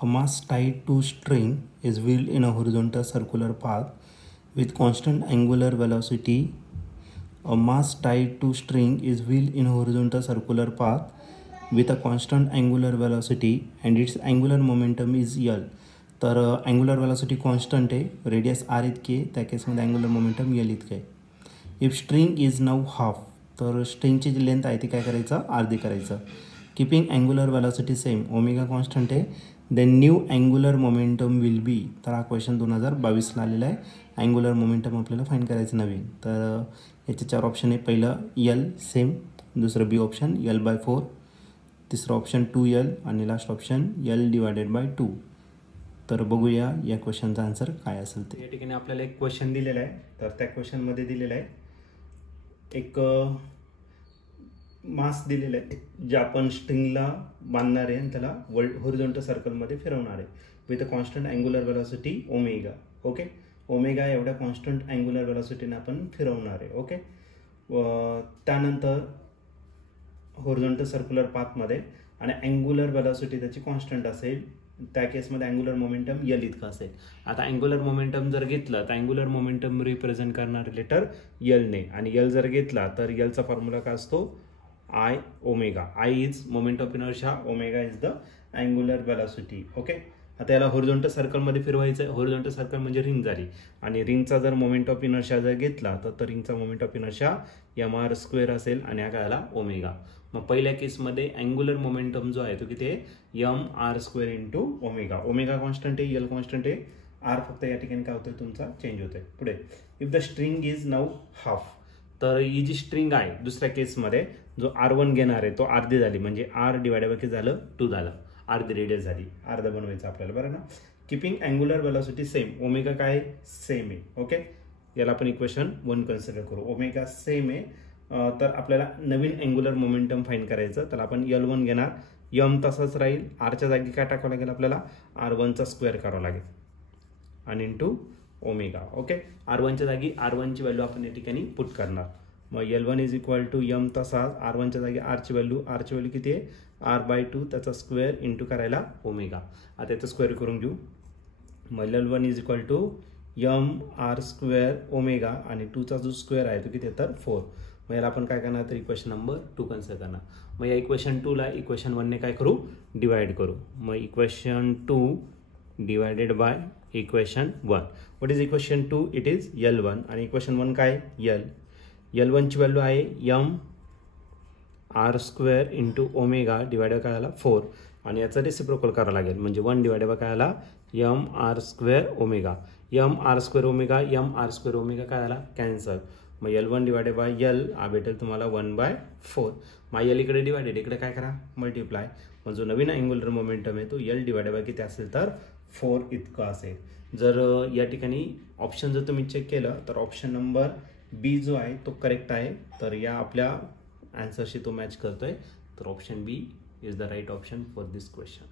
A mass tied to string is wheeled in a horizontal circular path with constant angular velocity. A mass tied to string is wheeled in a horizontal circular path with a constant angular velocity and its angular momentum is L. तर angular velocity constant आहे, radius R इतके, त्या केसमध्ये angular momentum L इतकं आहे. If string is now half, तर स्ट्रिंगची जी length आहे ती काय करायचं, अर्धी करायचं. Keeping angular velocity same, omega constant आहे, then new angular momentum will be. तर हा क्वेश्चन 2022ला आलेला आहे. अँग्युलर मोमेंटम आपल्याला फाईंड करायचं नवीन. तर याचे 4 ऑप्शन आहे. पहिलं यल सेम, दुसरं बी ऑप्शन L/4, तिसरं ऑप्शन 2L आणि लास्ट ऑप्शन L/2. तर बघूया या क्वेश्चनचा आन्सर काय असेल ते. या ठिकाणी आपल्याला एक क्वेश्चन दिलेला आहे. तर त्या क्वेश्चनमध्ये दिलेलं आहे एक मास दिलेला आहे जे आपण स्ट्रिंगला बांधणार आहे आणि त्याला हॉरिझॉन्टल सर्कलमध्ये फिरवणार आहे with a constant angular velocity omega. Okay, omega एवढ्या कॉन्स्टंट अँग्युलर वेलॉसिटीने आपण फिरवणार आहे. ओके, त्यानंतर हॉरिझॉन्टल सर्क्युलर पाथमध्ये आणि अँग्युलर वेलॉसिटी त्याची कॉन्स्टंट असेल, त्या केसमध्ये अँग्युलर मोमेंटम यल इतकं असेल. आता अँग्युलर मोमेंटम जर घेतलं तर अँग्युलर मोमेंटम रिप्रेझेंट करणारे लेटर यलने, आणि यल जर घेतला तर यलचा फॉर्म्युला काय असतो, i omega. I is moment of inertia, omega is the angular velocity. Okay, आता याला हॉरिझॉन्टल सर्कलमध्ये फिरवायचं आहे. हॉरिझॉन्टल सर्कल म्हणजे रिंग झाली, आणि रिंगचा जर मोमेंट ऑफ इनर्शिया जर घेतला तर रिंगचा मोमेंट ऑफ इनर्शिया mr² असेल आणि हा आला ओमेगा. मग पहिल्या केसमध्ये अँग्युलर मोमेंटम जो आहे तो किती आहे, mr² into omega. Omega constant आहे, यल कॉन्स्टंट आहे, आर फक्त या ठिकाणी काय होतं तुमचा चेंज होतोय. पुढे if the string is now half, तर ही जी स्ट्रिंग आहे दुसऱ्या केसमध्ये जो R1 घेणार आहे तो अर्धी झाली, म्हणजे R/2 झालं 2 झालं, अर्धी रेडियस झाली, अर्धा बनवायचं आपल्याला, बरं ना. Keeping angular velocity same, omega काय सेम आहे. ओके, याला आपण इक्वेशन 1 कन्सिडर करू. ओमेगा सेम आहे, तर आपल्याला नवीन अँग्युलर मोमेंटम फाईंड करायचं. तर आपण L1 घेणार, यम तसाच राहील, आरच्या जागी काय टाकावं लागेल आपल्याला, R1चा स्क्वेअर करावा लागेल आणि इंटू ओमेगा. ओके, R1च्या जागी R1ची व्हॅल्यू आपण या ठिकाणी पुट करणार. मग L1 is equal to M तसाच, R1च्या जागी आरची व्हॅल्यू किती आहे, R/2 त्याचा स्क्वेअर इंटू करायला ओमेगा. आता याचं स्क्वेअर करून घेऊ. मग L1 is equal to mr² omega, आणि 2चा जो स्क्वेअर आहे तो किती आहे तर 4. मग याला आपण काय करणार तर इक्वेशन नंबर 2 कन्सिडर करणार. मग या इक्वेशन 2ला इक्वेशन 1ने काय करू, डिवाइड करू. मग equation 2 divided by equation 1. What is equation 2, it is L1, आणि इक्वेशन 1 काय यल. L1ची व्हॅल्यू आहे mr² इंटू ओमेगा डिवायडेड काय आला 4, आणि याचा रेसिप्रोकल करावं लागेल, म्हणजे 1 डिवायडेड बाय काय आला mr² omega. mr² omega mr² omega काय आला कॅन्सल. मग L1 डिवायडेड बाय यल हा भेटेल तुम्हाला 1/4. मग यल इकडे डिवायडेड, इकडे काय करा मल्टिप्लाय. मग जो नवीन अँग्युलर मोमेंटम आहे तो यल डिवायडेड बाय किती असेल तर 4 इतका असेल. जर या ठिकाणी ऑप्शन जर तुम्ही चेक केलं तर ऑप्शन नंबर बी जो आहे तो करेक्ट आहे. तर या आपल्या आन्सरशी तो मॅच करतोय. तर option B is the right option for this question.